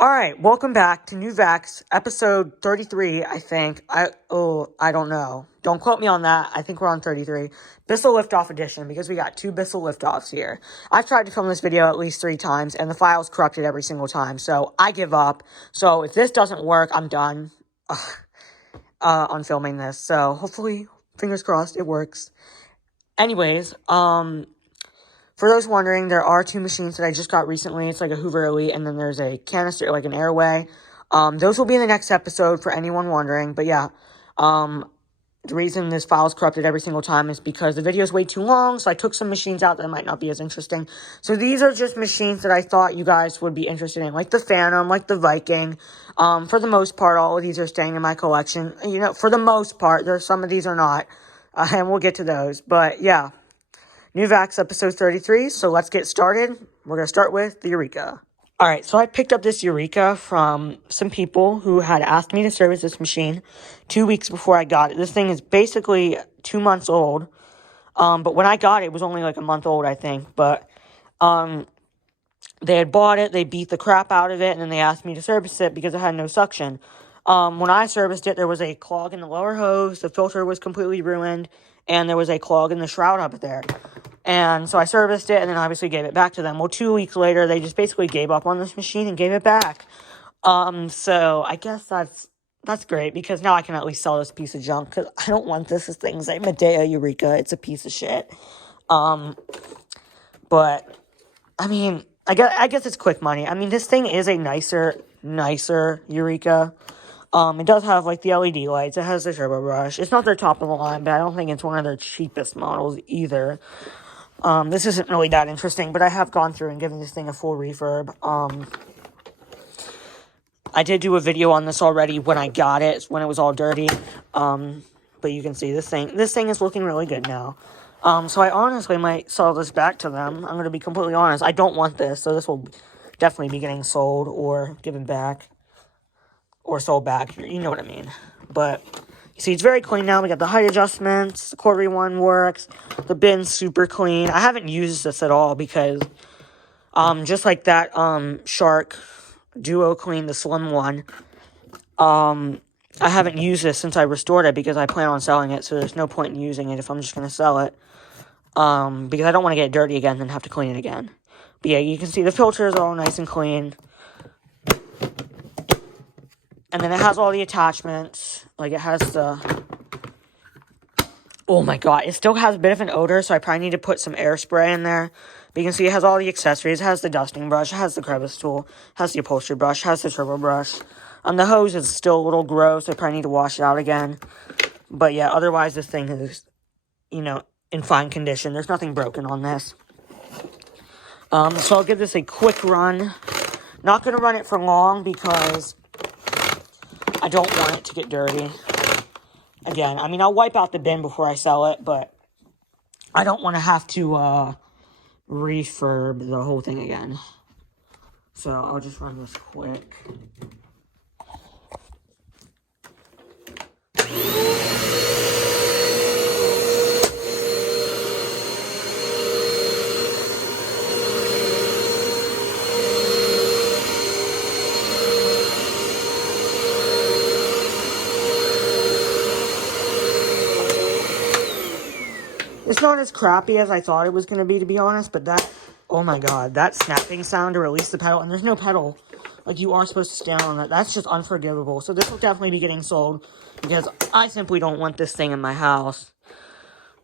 Alright, welcome back to New Vacs, episode 33, I think. I don't know. Don't quote me on that. I think we're on 33. Bissell Lift Off edition, because we got two Bissell Lift Offs here. I've tried to film this video at least 3 times, and the file's corrupted every single time, so I give up. So if this doesn't work, I'm done on filming this. So hopefully, fingers crossed, it works. Anyways, for those wondering, there are 2 machines that I just got recently. It's like a Hoover Elite, and then there's a canister, like an airway. Those will be in the next episode for anyone wondering. But yeah, the reason this file is corrupted every single time is because the video is way too long, so I took some machines out that might not be as interesting. So these are just machines that I thought you guys would be interested in, like the Fantom, like the Viking. For the most part, all of these are staying in my collection. You know, for the most part, there's some of these are not, and we'll get to those. But yeah. New Vacs episode 33, so let's get started. We're going to start with the Eureka. Alright, so I picked up this Eureka from some people who had asked me to service this machine 2 weeks before I got it. This thing is basically 2 months old, but when I got it, it was only like a month old, I think. But they had bought it, they beat the crap out of it, and then they asked me to service it because it had no suction. When I serviced it, there was a clog in the lower hose, the filter was completely ruined, and there was a clog in the shroud up there. And so I serviced it and then obviously gave it back to them. Well, 2 weeks later, they just basically gave up on this machine and gave it back. So I guess that's great because now I can at least sell this piece of junk because I don't want this. This thing's like Medea Eureka. It's a piece of shit. But I mean, I guess it's quick money. I mean, this thing is a nicer Eureka. It does have, like, the LED lights. It has the turbo brush. It's not their top of the line, but I don't think it's one of their cheapest models either. This isn't really that interesting, but I have gone through and given this thing a full refurb. I did do a video on this already when I got it, when it was all dirty. But you can see this thing is looking really good now. So I honestly might sell this back to them. I'm going to be completely honest. I don't want this, so this will definitely be getting sold or given back. Or sold back, you know what I mean. But, you see, it's very clean now. We got the height adjustments, the quarterly one works, the bin's super clean. I haven't used this at all because, just like that, Shark DuoClean, the slim one, I haven't used this since I restored it because I plan on selling it, so there's no point in using it if I'm just going to sell it. Because I don't want to get it dirty again and then have to clean it again. But yeah, you can see the filters are all nice and clean. And then it has all the attachments. Like, it has the... Oh, my God. It still has a bit of an odor, so I probably need to put some air spray in there. But you can see it has all the accessories. It has the dusting brush. It has the crevice tool. It has the upholstery brush. It has the turbo brush. The hose is still a little gross. I probably need to wash it out again. But, yeah, otherwise, this thing is, you know, in fine condition. There's nothing broken on this. So I'll give this a quick run. Not going to run it for long because... I don't want it to get dirty. Again, I mean, I'll wipe out the bin before I sell it, but I don't want to have to refurb the whole thing again. So I'll just run this quick. It's not as crappy as I thought it was going to be honest, but that, oh my God, that snapping sound to release the pedal, and there's no pedal, like you are supposed to stand on that, that's just unforgivable. So this will definitely be getting sold, because I simply don't want this thing in my house.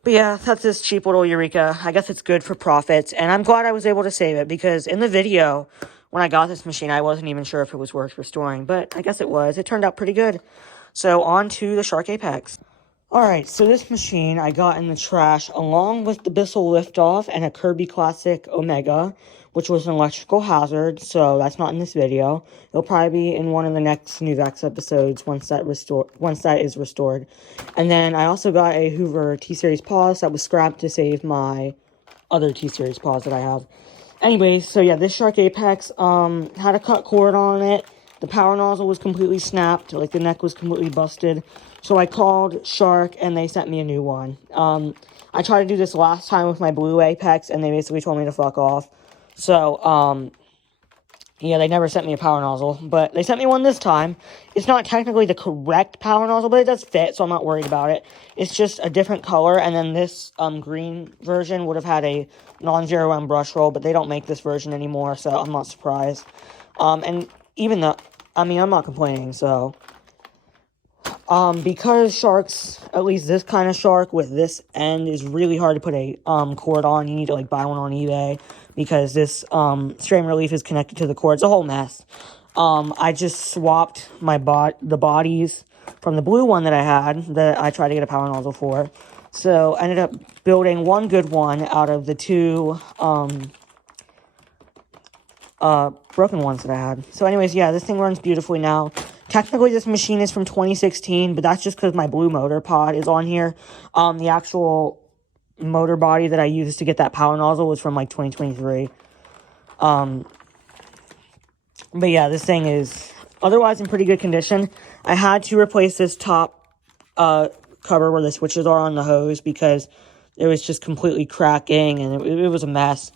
But yeah, that's this cheap little Eureka. I guess it's good for profits, and I'm glad I was able to save it, because in the video, when I got this machine, I wasn't even sure if it was worth restoring, but I guess it was. It turned out pretty good. So on to the Shark Apex. Alright, so this machine I got in the trash along with the Bissell Lift Off and a Kirby Classic Omega, which was an electrical hazard, so that's not in this video. It'll probably be in one of the next New Vacs episodes once that is restored. And then I also got a Hoover T-Series pause that was scrapped to save my other T-Series pause that I have. Anyways, so yeah, this Shark Apex had a cut cord on it. The power nozzle was completely snapped, like the neck was completely busted. So I called Shark, and they sent me a new one. I tried to do this last time with my blue Apex, and they basically told me to fuck off. So, Yeah, they never sent me a power nozzle, but they sent me one this time. It's not technically the correct power nozzle, but it does fit, so I'm not worried about it. It's just a different color, and then this green version would have had a non-zero M brush roll, but they don't make this version anymore, so I'm not surprised. And even though, I mean, I'm not complaining, so... because sharks, at least this kind of shark with this end, is really hard to put a cord on. You need to, like, buy one on eBay, because this strain relief is connected to the cord. It's a whole mess. I just swapped the bodies from the blue one that I had, that I tried to get a power nozzle for. So, I ended up building one good one out of the two broken ones that I had. So anyways, yeah, this thing runs beautifully now. Technically, this machine is from 2016, but that's just because my blue motor pod is on here. The actual motor body that I used to get that power nozzle was from, like, 2023. But yeah, this thing is otherwise in pretty good condition. I had to replace this top cover where the switches are on the hose, because it was just completely cracking, and it was a mess.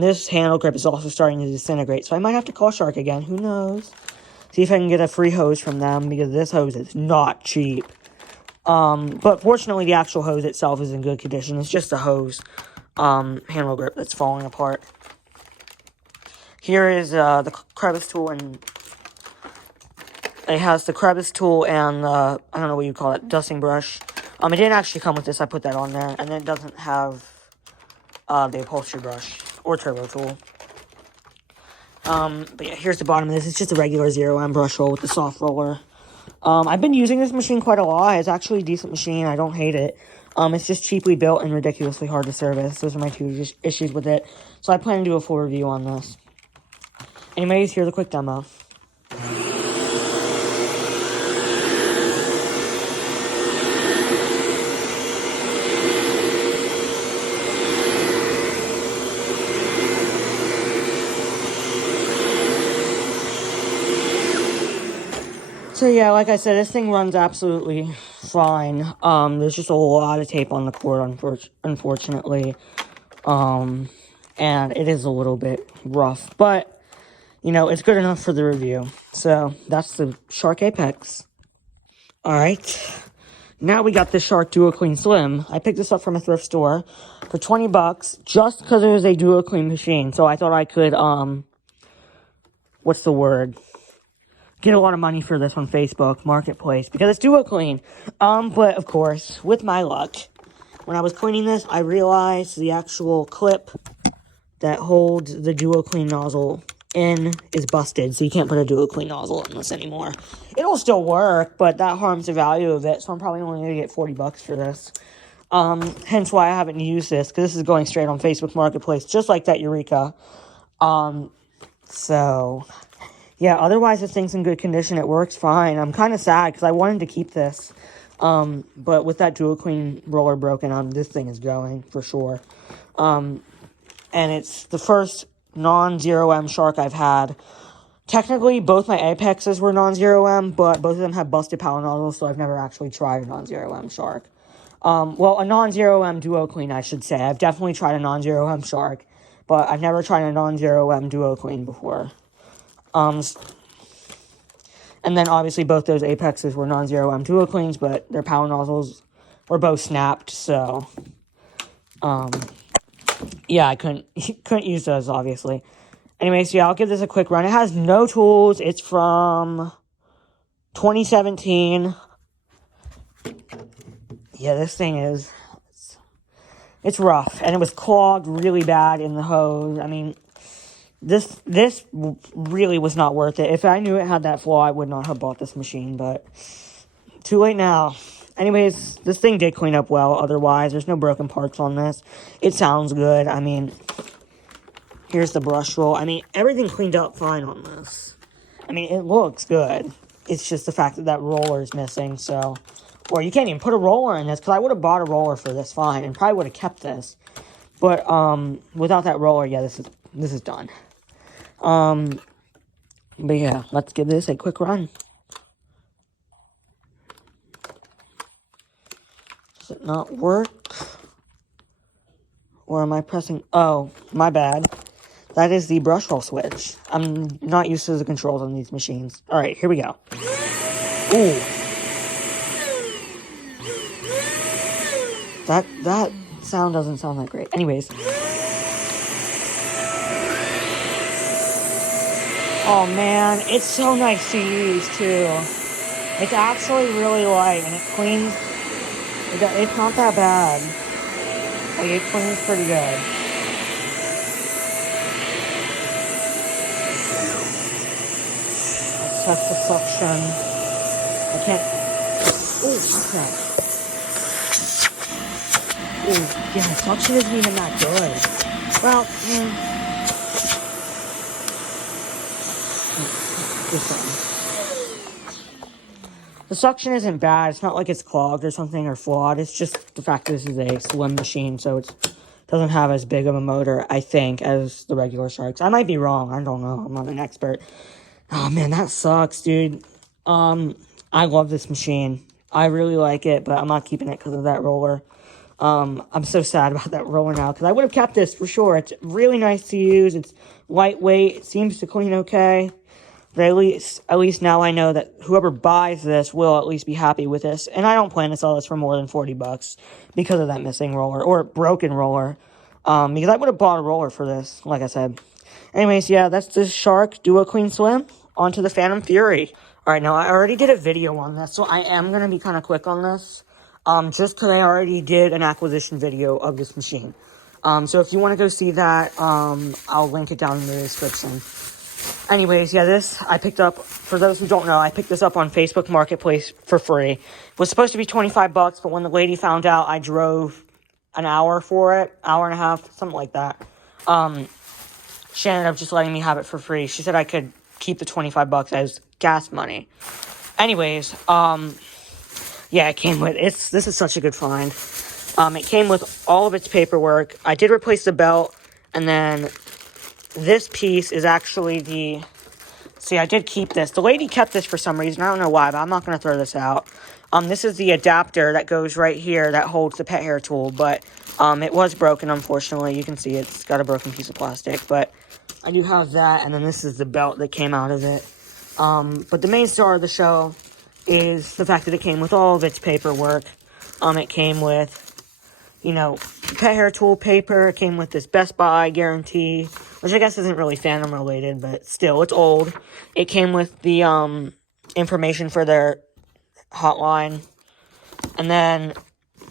This handle grip is also starting to disintegrate, so I might have to call Shark again. Who knows? See if I can get a free hose from them, because this hose is not cheap. But fortunately, the actual hose itself is in good condition. It's just the hose handle grip that's falling apart. Here is the crevice tool, and it has the crevice tool and I don't know what you call it, dusting brush. It didn't actually come with this. I put that on there, and then it doesn't have the upholstery brush or turbo tool. But yeah, here's the bottom of this. It's just a regular 0M brush roll with the soft roller. I've been using this machine quite a lot. It's actually a decent machine. I don't hate it. It's just cheaply built and ridiculously hard to service. Those are my two issues with it. So I plan to do a full review on this. Anyways, here's a quick demo. So yeah, like I said, this thing runs absolutely fine. There's just a lot of tape on the cord, unfortunately. And it is a little bit rough, but, you know, it's good enough for the review. So, that's the Shark Apex. Alright. Now we got the Shark DuoClean Slim. I picked this up from a thrift store for 20 bucks, just because it was a DuoClean machine. So I thought I could, what's the word? Get a lot of money for this on Facebook Marketplace, because it's DuoClean. But of course, with my luck, when I was cleaning this, I realized the actual clip that holds the DuoClean nozzle in is busted, so you can't put a DuoClean nozzle in this anymore. It'll still work, but that harms the value of it, so I'm probably only going to get 40 bucks for this. Hence why I haven't used this, because this is going straight on Facebook Marketplace, just like that Eureka. So... yeah, otherwise this thing's in good condition. It works fine. I'm kind of sad because I wanted to keep this. But with that DuoClean roller broken, this thing is going for sure. And it's the first non-0M Shark I've had. Technically, both my Apexes were non-0M, but both of them have busted power nozzles, so I've never actually tried a non-0M Shark. Well, a non-0M DuoClean, I should say. I've definitely tried a non-0M Shark, but I've never tried a non-0M DuoClean before. And then obviously both those Apexes were non-0M DuoCleans, but their power nozzles were both snapped, so, yeah, I couldn't use those, obviously. Anyways, yeah, I'll give this a quick run. It has no tools. It's from 2017. Yeah, this thing is, it's rough, and it was clogged really bad in the hose. I mean, this really was not worth it. If I knew it had that flaw, I would not have bought this machine, but too late now. Anyways, this thing did clean up well otherwise. There's no broken parts on this. It sounds good. I mean, here's the brush roll. I mean, everything cleaned up fine on this. I mean, it looks good. It's just the fact that roller is missing, so... or you can't even put a roller in this, because I would have bought a roller for this fine, and probably would have kept this. But, without that roller, yeah, this is done. But yeah, let's give this a quick run. Does it not work? Or am I pressing... oh, my bad. that is the brush roll switch. I'm not used to the controls on these machines. All right, here we go. Ooh. That sound doesn't sound that great. Anyways. Oh man, it's so nice to use too. It's actually really light and it cleans. It's not that bad. Like, it cleans pretty good. Let's test the suction. I can't. Oh, crap. Oh, yeah, suction isn't even that good. Well, this one. The suction isn't bad. It's not like it's clogged or something or flawed. It's just the fact that this is a slim machine, so it doesn't have as big of a motor, I think, as the regular Sharks. I might be wrong. I don't know. I'm not an expert. Oh, man, that sucks, dude. I love this machine. I really like it, but I'm not keeping it because of that roller. I'm so sad about that roller now, because I would have kept this for sure. It's really nice to use. It's lightweight. It seems to clean okay. But at least now I know that whoever buys this will at least be happy with this. And I don't plan to sell this for more than $40 because of that missing roller or broken roller. Because I would have bought a roller for this, like I said. Anyways, yeah, that's the Shark DuoClean Slim. Onto the Fantom Fury. Alright, now I already did a video on this, so I am going to be kind of quick on this. Just because I already did an acquisition video of this machine. So if you want to go see that, I'll link it down in the description. Anyways, yeah, this I picked up, for those who don't know, I picked this up on Facebook Marketplace for free. It was supposed to be $25, but when the lady found out, I drove an hour for it, hour and a half, something like that. She ended up just letting me have it for free. She said I could keep the $25 as gas money. Anyways, yeah, it came with, this is such a good find. It came with all of its paperwork. I did replace the belt, and then this piece is actually the, see, I did keep this. The lady kept this for some reason. I don't know why, but I'm not going to throw this out. This is the adapter that goes right here that holds the pet hair tool, but it was broken, unfortunately. You can see it's got a broken piece of plastic, but I do have that, and then this is the belt that came out of it. But the main star of the show is the fact that it came with all of its paperwork. It came with, you know, pet hair tool paper. It came with this Best Buy guarantee, which I guess isn't really Fantom related, but still, it's old. It came with the information for their hotline. And then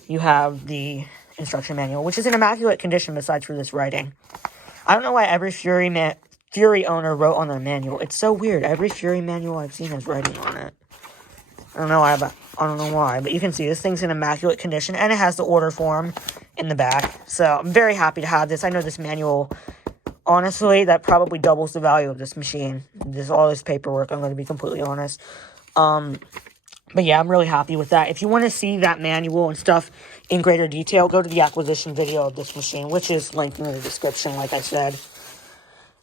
you have the instruction manual, which is in immaculate condition besides for this writing. I don't know why every Fury owner wrote on their manual. It's so weird. Every Fury manual I've seen has writing on it. I don't know why, but you can see this thing's in immaculate condition, and it has the order form in the back. So I'm very happy to have this. I know this manual, honestly, that probably doubles the value of this machine. All this paperwork, I'm going to be completely honest. But yeah, I'm really happy with that. If you want to see that manual and stuff in greater detail, go to the acquisition video of this machine, which is linked in the description, like I said.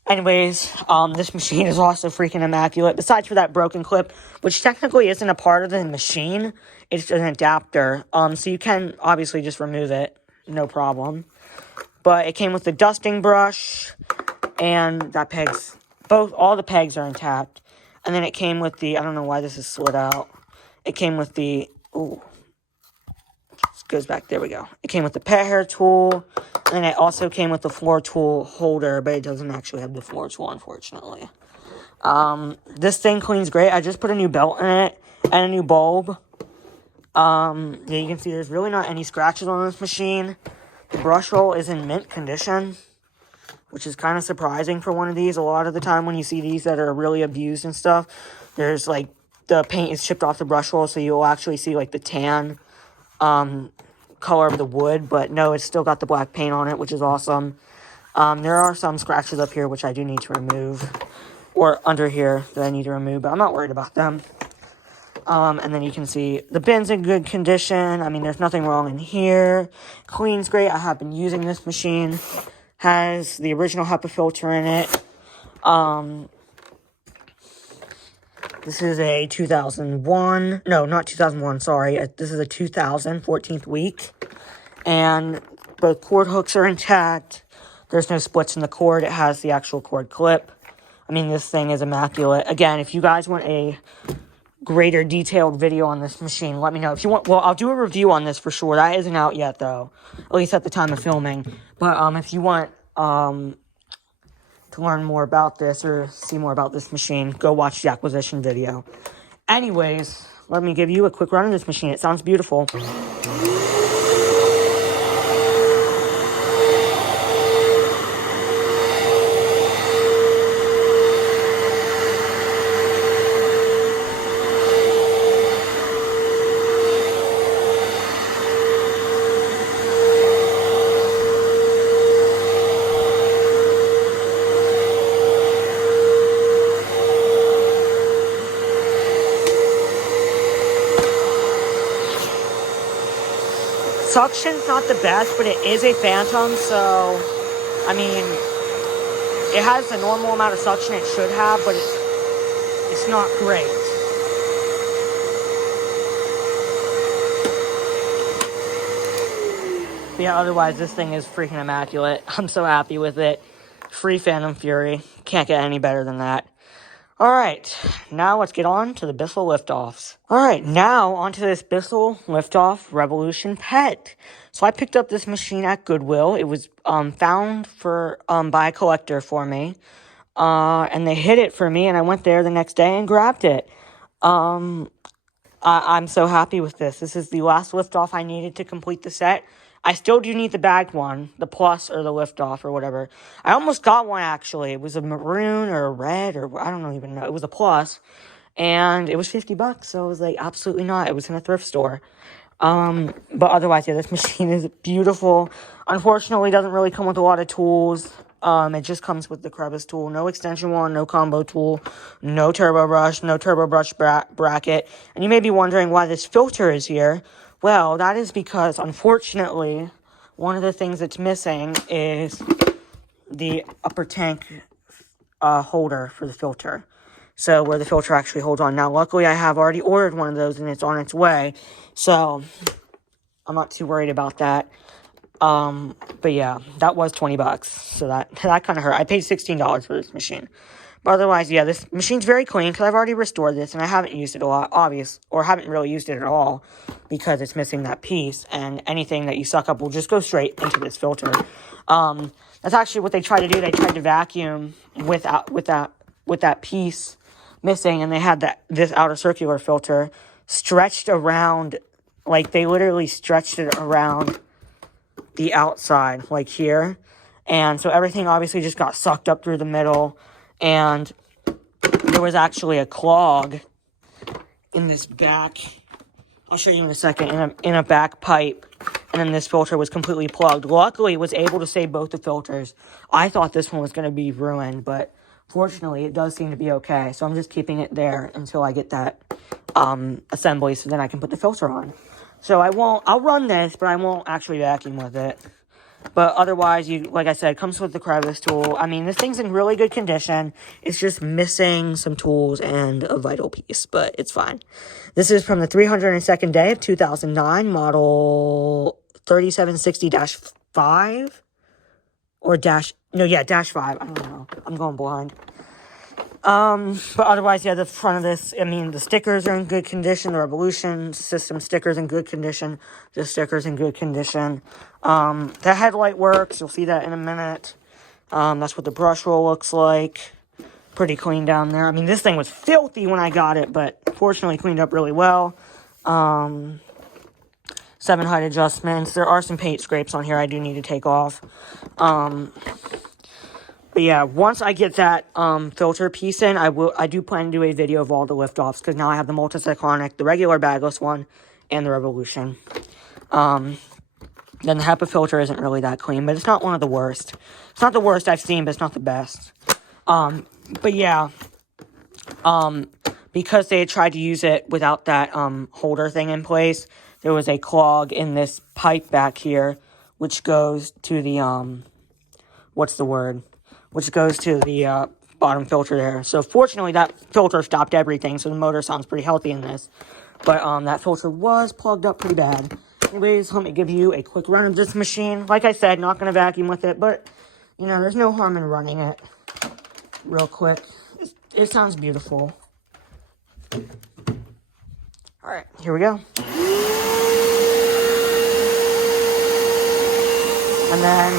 Anyways, this machine is also freaking immaculate. Besides for that broken clip, which technically isn't a part of the machine, it's an adapter. So you can obviously just remove it, no problem. But it came with the dusting brush, and that pegs, all the pegs are intact. And then it came with the, I don't know why this is slid out. It came with the, ooh, it goes back, there we go. It came with the pet hair tool, and it also came with the floor tool holder, but it doesn't actually have the floor tool, unfortunately. This thing cleans great. I just put a new belt in it, and a new bulb. Yeah, you can see there's really not any scratches on this machine. The brush roll is in mint condition, which is kind of surprising for one of these. A lot of the time when you see these that are really abused and stuff, there's like, the paint is chipped off the brush roll, so you'll actually see like the tan color of the wood, but no, it's still got the black paint on it, which is awesome. There are some scratches up here which I do need to remove, or under here that I need to remove, but I'm not worried about them. And then you can see the bin's in good condition. I mean, there's nothing wrong in here. Cleans great. I have been using this machine. Has the original HEPA filter in it. This is a 2001, no, not 2001, sorry. This is a 2000, 14th week. And both cord hooks are intact. There's no splits in the cord. It has the actual cord clip. I mean, this thing is immaculate. Again, if you guys want a greater detailed video on this machine, let me know. If you want, well, I'll do a review on this for sure. That isn't out yet, though. At least at the time of filming. But if you want to learn more about this or see more about this machine, go watch the acquisition video. Anyways, let me give you a quick run of this machine. It sounds beautiful. Suction's not the best, but it is a Fantom, so, I mean, it has the normal amount of suction it should have, but it's not great. But yeah, otherwise, this thing is freaking immaculate. I'm so happy with it. Free Fantom Fury. Can't get any better than that. Alright, now let's get on to the Bissell Lift Offs. Alright, now onto this Bissell Lift Off Revolution Pet. So I picked up this machine at Goodwill. It was found by a collector for me. And they hid it for me, and I went there the next day and grabbed it. I'm so happy with this. This is the last lift off I needed to complete the set. I still do need the bagged one, the plus or the lift off or whatever. I almost got one, actually. It was a maroon or a red or I don't even know. It was a plus, and it was $50, so I was like, absolutely not. It was in a thrift store. But otherwise, yeah, this machine is beautiful. Unfortunately, it doesn't really come with a lot of tools. It just comes with the crevice tool, no extension wand, no combo tool, no turbo brush bracket. And you may be wondering why this filter is here. Well, that is because, unfortunately, one of the things that's missing is the upper tank holder for the filter. So, where the filter actually holds on. Now, luckily, I have already ordered one of those, and it's on its way. So, I'm not too worried about that. But yeah, that was $20. So, that kind of hurt. I paid $16 for this machine. But otherwise, yeah, this machine's very clean because I've already restored this and I haven't used it a lot, or haven't really used it at all because it's missing that piece, and anything that you suck up will just go straight into this filter. That's actually what they tried to do. They tried to vacuum with that piece missing, and they had this outer circular filter stretched around, like they literally stretched it around the outside, like here. And so everything obviously just got sucked up through the middle. And there was actually a clog in this back. I'll show you in a second. In a back pipe. And then this filter was completely plugged. Luckily, it was able to save both the filters. I thought this one was going to be ruined. But fortunately, it does seem to be okay. So I'm just keeping it there until I get that assembly. So then I can put the filter on. So I'll run this, but I won't actually vacuum with it. But otherwise, like I said, comes with the crevice tool. I mean, this thing's in really good condition. It's just missing some tools and a vital piece, but it's fine. This is from the 302nd day of 2009, model 3760-5. Or -5. I don't know. I'm going blind. But otherwise, yeah, the front of this, I mean, the stickers are in good condition. The Revolution system stickers in good condition. The stickers in good condition. The headlight works. You'll see that in a minute. That's what the brush roll looks like. Pretty clean down there. I mean, this thing was filthy when I got it, but fortunately cleaned up really well. 7 height adjustments. There are some paint scrapes on here I do need to take off. But yeah, once I get that filter piece in, I do plan to do a video of all the lift-offs, because now I have the multi-cyclonic, the regular bagless one, and the Revolution. Then the HEPA filter isn't really that clean, but it's not one of the worst. It's not the worst I've seen, but it's not the best. But yeah, because they had tried to use it without that holder thing in place, there was a clog in this pipe back here, which goes to the, which goes to the bottom filter there. So fortunately, that filter stopped everything, so the motor sounds pretty healthy in this. But that filter was plugged up pretty bad. Anyways, let me give you a quick run of this machine. Like I said, not going to vacuum with it, but, you know, there's no harm in running it real quick. It sounds beautiful. Alright, here we go. And then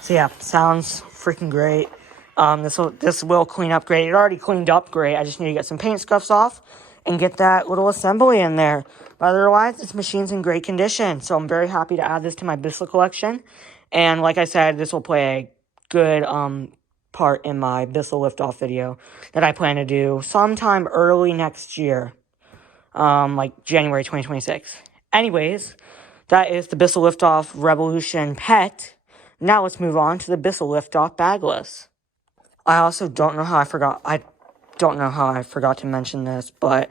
so yeah, sounds freaking great. This will clean up great. It already cleaned up great. I just need to get some paint scuffs off and get that little assembly in there. But otherwise, this machine's in great condition. So I'm very happy to add this to my Bissell collection. And like I said, this will play a good part in my Bissell Lift Off video that I plan to do sometime early next year. Like January 2026. Anyways, that is the Bissell Lift Off Revolution Pet. Now let's move on to the Bissell Lift Off Bagless. I also don't know how I forgot to mention this, but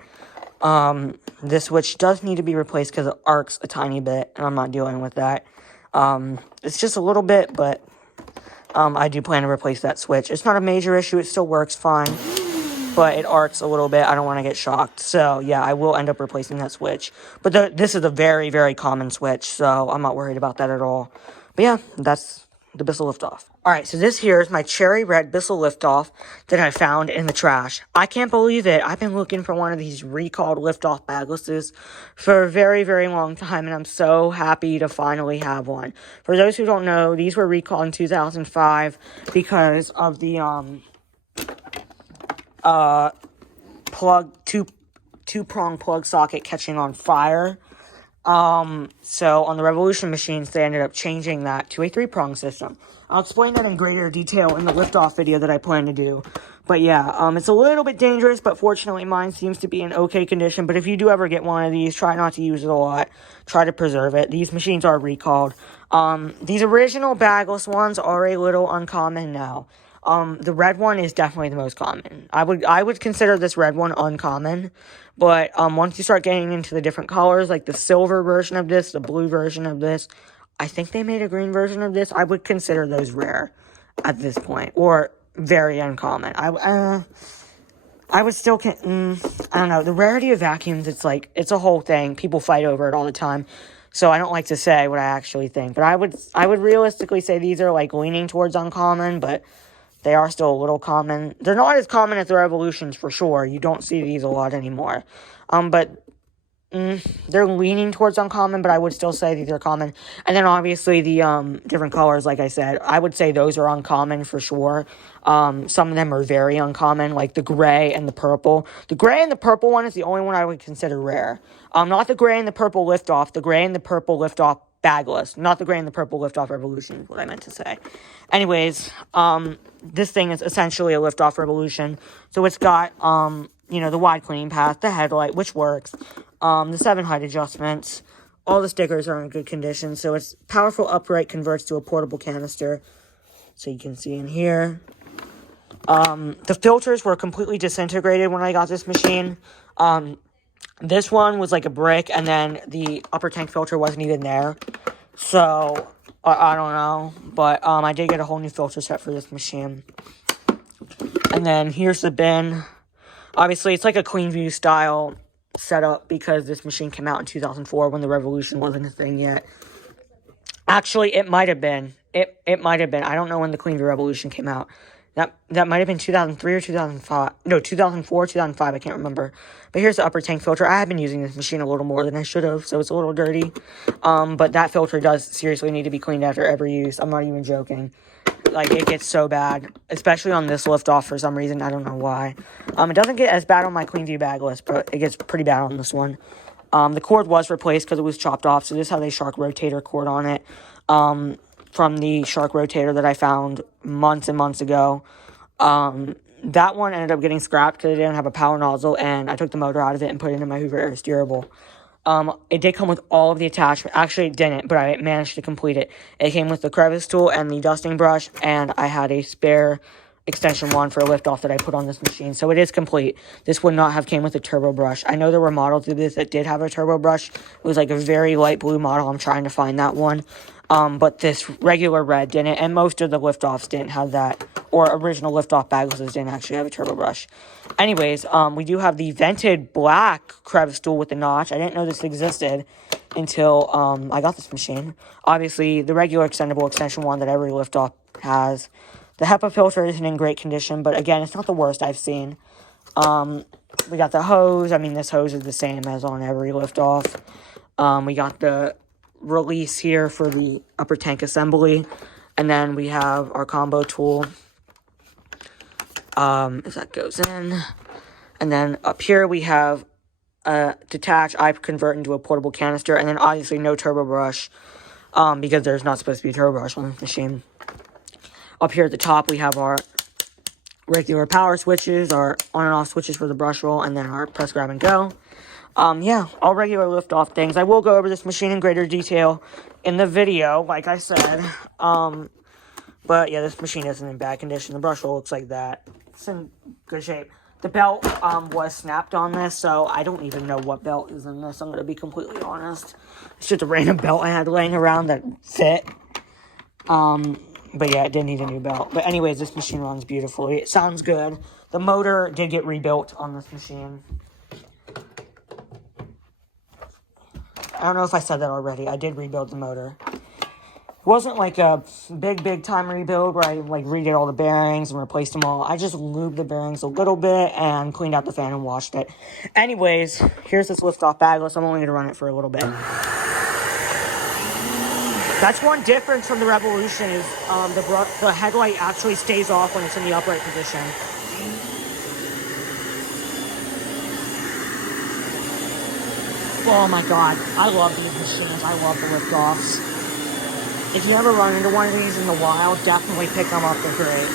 this switch does need to be replaced because it arcs a tiny bit, and I'm not dealing with that. It's just a little bit, but I do plan to replace that switch. It's not a major issue, it still works fine, but it arcs a little bit. I don't want to get shocked, so yeah, I will end up replacing that switch. But this is a very, very common switch, so I'm not worried about that at all. But yeah, that's the Bissell Lift Off. Alright, so this here is my cherry red Bissell Lift Off that I found in the trash. I can't believe it. I've been looking for one of these recalled Lift Off Baglesses for a very, very long time, and I'm so happy to finally have one. For those who don't know, these were recalled in 2005 because of the two-prong plug socket catching on fire. So on the Revolution machines, they ended up changing that to a 3-prong system. I'll explain that in greater detail in the lift-off video that I plan to do. But yeah, it's a little bit dangerous, but fortunately mine seems to be in okay condition. But if you do ever get one of these, try not to use it a lot. Try to preserve it. These machines are recalled. These original bagless ones are a little uncommon now. The red one is definitely the most common. I would consider this red one uncommon, but once you start getting into the different colors, like the silver version of this, the blue version of this, I think they made a green version of this, I would consider those rare at this point, or very uncommon. I would still, I don't know, the rarity of vacuums, it's a whole thing. People fight over it all the time. So I don't like to say what I actually think, but I would realistically say these are like leaning towards uncommon, but they are still a little common. They're not as common as the Revolutions for sure. You don't see these a lot anymore. But they're leaning towards uncommon, but I would still say these are common. And then obviously the different colors, like I said, I would say those are uncommon for sure. Some of them are very uncommon, like the gray and the purple. The gray and the purple one is the only one I would consider rare. Not the gray and the purple lift off. The gray and the purple lift off Bagless, not the gray and the purple lift off Revolution is what I meant to say. Anyways, this thing is essentially a lift off Revolution. So it's got the wide cleaning path, the headlight, which works, the 7 height adjustments. All the stickers are in good condition. So it's powerful upright converts to a portable canister. So you can see in here. The filters were completely disintegrated when I got this machine. This one was like a brick, and then the upper tank filter wasn't even there. So, I don't know. But I did get a whole new filter set for this machine. And then here's the bin. Obviously, it's like a Clean View style setup because this machine came out in 2004 when the Revolution wasn't a thing yet. Actually, it might have been. It might have been. I don't know when the Clean View Revolution came out. That might have been 2003 or 2005. No, 2004, 2005. I can't remember. But here's the upper tank filter. I have been using this machine a little more than I should have, so it's a little dirty. But that filter does seriously need to be cleaned after every use. I'm not even joking. Like, it gets so bad, especially on this lift off for some reason. I don't know why. It doesn't get as bad on my Clean View Bagless, but it gets pretty bad on this one. The cord was replaced because it was chopped off, so this has a Shark rotator cord on it. From the Shark rotator that I found months and months ago. That one ended up getting scrapped because it didn't have a power nozzle, and I took the motor out of it and put it in my Hoover Air steerable. It did come with all of the attachments. Actually, it didn't, but I managed to complete it. It came with the crevice tool and the dusting brush, and I had a spare extension wand for a lift off that I put on this machine, so it is complete. This would not have came with a turbo brush. I know there were models of this that did have a turbo brush. It was like a very light blue model. I'm trying to find that one. But this regular red didn't, and most of the lift offs didn't have that or original lift-off Bagglesses didn't actually have a turbo brush. Anyways, we do have the vented black crevice tool with the notch. I didn't know this existed until I got this machine. Obviously, the regular extendable extension one that every lift-off has. The HEPA filter isn't in great condition, but again, it's not the worst I've seen. We got the hose. I mean, this hose is the same as on every lift-off. We got the release here for the upper tank assembly. And then we have our combo tool. As that goes in. And then up here we have detach, I convert into a portable canister. And then obviously no turbo brush. Because there's not supposed to be a turbo brush on this machine. Up here at the top we have our regular power switches, our on and off switches for the brush roll, and then our press, grab, and go. Yeah, all regular lift-off things. I will go over this machine in greater detail in the video, like I said. But yeah, this machine isn't in bad condition. The brush roll looks like that. It's in good shape. The belt was snapped on this, so I don't even know what belt is in this. I'm going to be completely honest. It's just a random belt I had laying around that fit. But yeah, it did need a new belt. But anyways, this machine runs beautifully. It sounds good. The motor did get rebuilt on this machine. I don't know if I said that already. I did rebuild the motor. It wasn't like a big time rebuild where I like redid all the bearings and replaced them all. I just lubed the bearings a little bit and cleaned out the fan and washed it. Anyways, here's this lift-off Bagless. I'm only going to run it for a little bit. That's one difference from the Revolution is the headlight actually stays off when it's in the upright position. Oh my god, I love these machines. I love the lift-offs. If you ever run into one of these in the wild, definitely pick them up. They're great.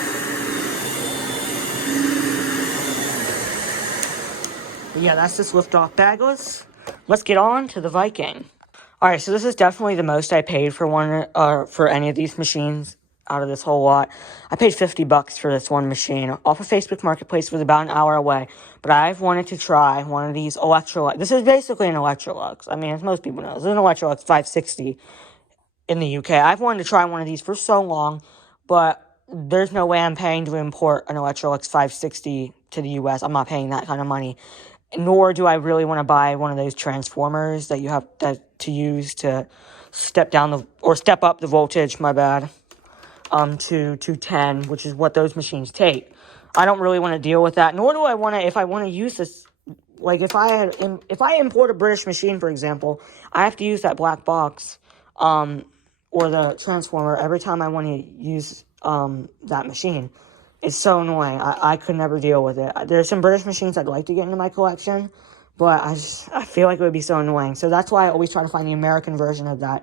But yeah, that's this lift-off Bagless. Let's get on to the Viking. Alright, so this is definitely the most I paid for for any of these machines out of this whole lot. I paid $50 for this one machine. Off of Facebook Marketplace. It was about an hour away. But I've wanted to try one of these Electrolux. This is basically an Electrolux. I mean, as most people know, this is an Electrolux 560 in the UK. I've wanted to try one of these for so long, but there's no way I'm paying to import an Electrolux 560 to the US. I'm not paying that kind of money. Nor do I really want to buy one of those transformers that you have to use to step up the voltage, my bad, to 210, which is what those machines take. I don't really want to deal with that, nor do I want to, if I want to use this, like if I import a British machine, for example, I have to use that black box, or the transformer every time I want to use, that machine. It's so annoying. I could never deal with it. There's some British machines I'd like to get into my collection, but I feel like it would be so annoying. So that's why I always try to find the American version of that.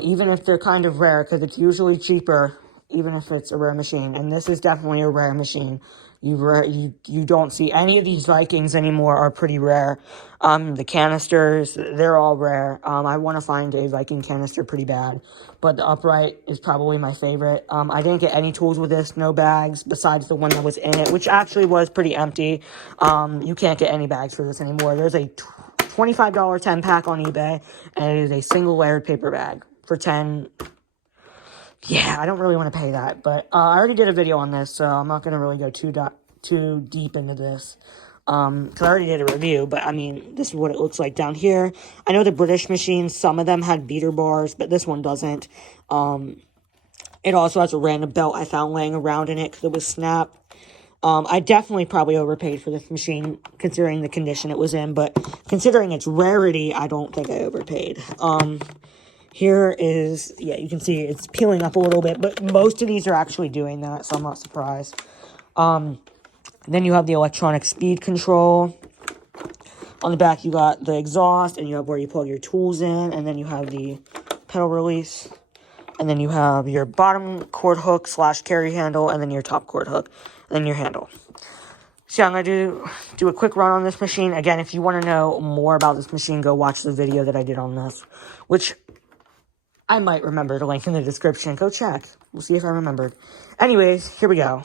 Even if they're kind of rare, because it's usually cheaper, even if it's a rare machine. And this is definitely a rare machine. You don't see any of these Vikings anymore are pretty rare. The canisters, they're all rare. I want to find a Viking canister pretty bad, but the upright is probably my favorite. I didn't get any tools with this, no bags, besides the one that was in it, which actually was pretty empty. You can't get any bags for this anymore. There's a $25 10-pack on eBay, and it is a single layered paper bag for $10. Yeah, I don't really want to pay that, but I already did a video on this, so I'm not going to really go too deep into this, because I already did a review, but I mean, this is what it looks like down here. I know the British machines, some of them had beater bars, but this one doesn't. It also has a random belt I found laying around in it, because it was snapped. I definitely probably overpaid for this machine, considering the condition it was in, but considering its rarity, I don't think I overpaid. Here is, yeah, you can see it's peeling up a little bit, but most of these are actually doing that, so I'm not surprised. Then you have the electronic speed control. On the back, you got the exhaust, and you have where you plug your tools in, and then you have the pedal release, and then you have your bottom cord hook / carry handle, and then your top cord hook, and then your handle. So I'm going to do a quick run on this machine. Again, if you want to know more about this machine, go watch the video that I did on this, which I might remember to link in the description. Go check. We'll see if I remembered. Anyways, here we go.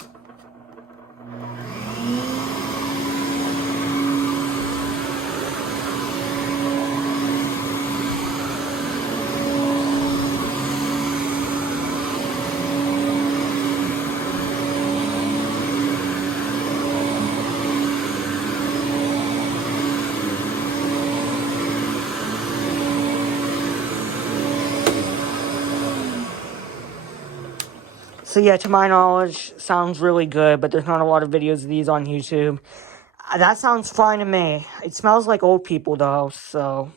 So yeah, to my knowledge, sounds really good, but there's not a lot of videos of these on YouTube. That sounds fine to me. It smells like old people, though, so...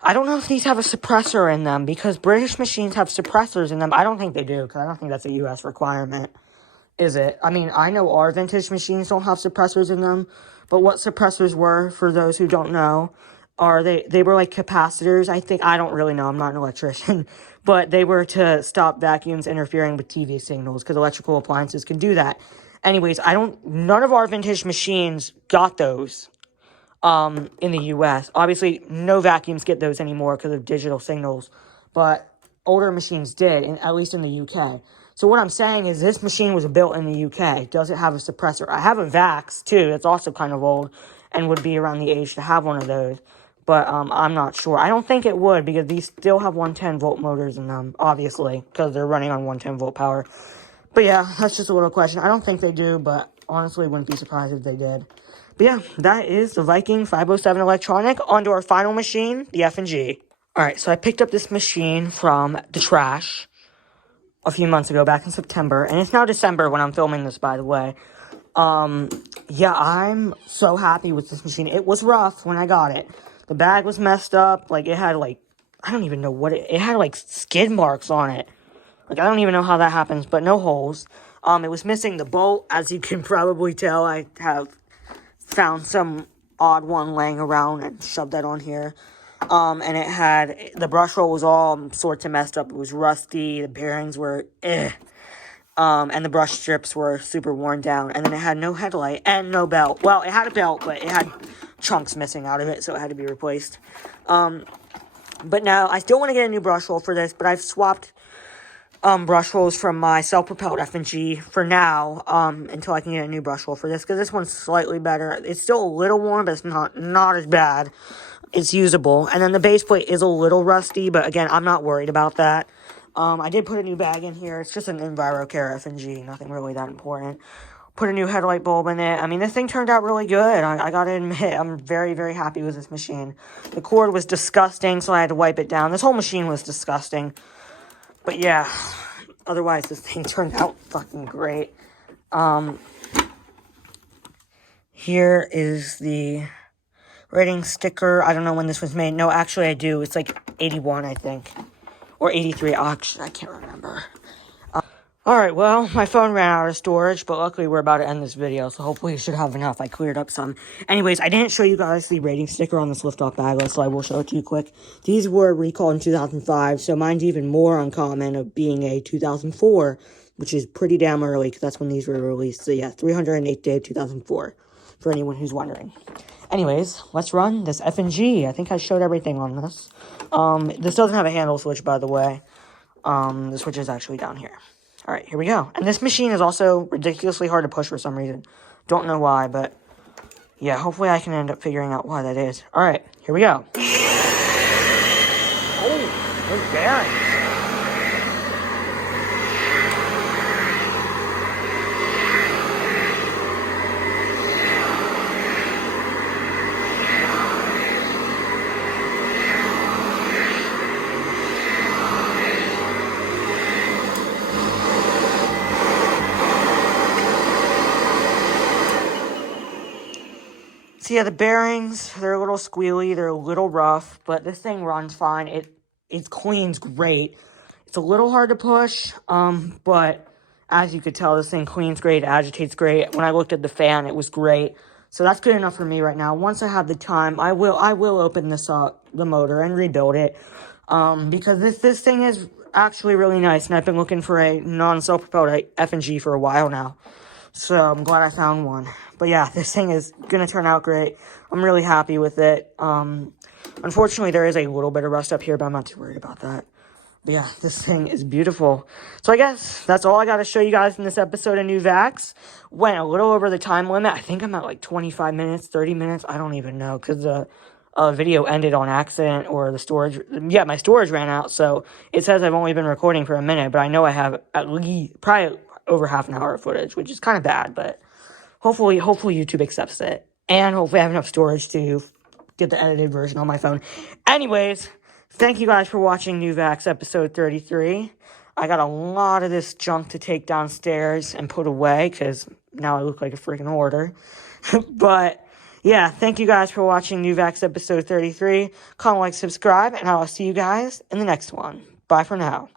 I don't know if these have a suppressor in them, because British machines have suppressors in them. I don't think they do, because I don't think that's a U.S. requirement, is it? I mean, I know our vintage machines don't have suppressors in them, but what suppressors were, for those who don't know, are they were like capacitors, I think. I don't really know, I'm not an electrician, but they were to stop vacuums interfering with TV signals, because electrical appliances can do that. Anyways, none of our vintage machines got those. In the U.S. Obviously, no vacuums get those anymore because of digital signals, but older machines did, at least in the U.K. So what I'm saying is this machine was built in the U.K. Does it have a suppressor? I have a Vacs, too. It's also kind of old and would be around the age to have one of those, but I'm not sure. I don't think it would, because these still have 110-volt motors in them, obviously, because they're running on 110-volt power. But yeah, that's just a little question. I don't think they do, but honestly, wouldn't be surprised if they did. But yeah, that is the Viking 507 electronic. On to our final machine, the FNG. Alright, so I picked up this machine from the trash a few months ago, back in September. And it's now December when I'm filming this, by the way. Yeah, I'm so happy with this machine. It was rough when I got it. The bag was messed up. Like, it had, like, I don't even know what it had, like, skid marks on it. Like, I don't even know how that happens, but no holes. It was missing the bolt. As you can probably tell, I have found some odd one laying around and shoved that on here. And it had, the brush roll was all sorts of messed up. It was rusty, the bearings were and the brush strips were super worn down. And then it had no headlight and no belt. Well, it had a belt, but it had chunks missing out of it, so it had to be replaced. But now, I still want to get a new brush roll for this, but I've swapped brush rolls from my self-propelled FNG for now, until I can get a new brush roll for this, because this one's slightly better. It's still a little worn, but it's not as bad. It's usable. And then the base plate is a little rusty, but again, I'm not worried about that. I did put a new bag in here. It's just an EnviroCare FNG, nothing really that important. Put a new headlight bulb in it. I mean, this thing turned out really good. I gotta admit, I'm very, very happy with this machine. The cord was disgusting, so I had to wipe it down. This whole machine was disgusting. But yeah, otherwise this thing turned out fucking great. Here is the rating sticker. I don't know when this was made. No, actually I do. It's like 81, I think. Or 83. Actually, I can't remember. Alright, well, my phone ran out of storage, but luckily we're about to end this video, so hopefully you should have enough. I cleared up some. Anyways, I didn't show you guys the rating sticker on this Lift Off Bagless, so I will show it to you quick. These were recalled in 2005, so mine's even more uncommon of being a 2004, which is pretty damn early, because that's when these were released. So yeah, 308th day of 2004, for anyone who's wondering. Anyways, let's run this FNG. I think I showed everything on this. This doesn't have a handle switch, by the way. The switch is actually down here. Alright, here we go. And this machine is also ridiculously hard to push for some reason. Don't know why, but yeah, hopefully I can end up figuring out why that is. Alright, here we go. Oh, those bearings. So yeah, the bearings, they're a little squealy, they're a little rough, but this thing runs fine. It cleans great. It's a little hard to push, but as you could tell, this thing cleans great, agitates great. When I looked at the fan, it was great. So that's good enough for me right now. Once I have the time, I will open this up, the motor, and rebuild it, because this thing is actually really nice, and I've been looking for a non-self-propelled FNG for a while now. So I'm glad I found one. But yeah, this thing is going to turn out great. I'm really happy with it. Unfortunately, there is a little bit of rust up here, but I'm not too worried about that. But yeah, this thing is beautiful. So I guess that's all I got to show you guys in this episode of New Vacs. Went a little over the time limit. I think I'm at like 25 minutes, 30 minutes. I don't even know, because the video ended on accident, or the storage. Yeah, my storage ran out, so it says I've only been recording for a minute, but I know I have at least probably over half an hour of footage, which is kind of bad, but hopefully YouTube accepts it, and hopefully I have enough storage to get the edited version on my phone. Anyways, thank you guys for watching New Vacs episode 33. I got a lot of this junk to take downstairs and put away because now I look like a freaking hoarder. But yeah, thank you guys for watching New Vacs episode 33. Comment, like, subscribe, and I will see you guys in the next one. Bye for now.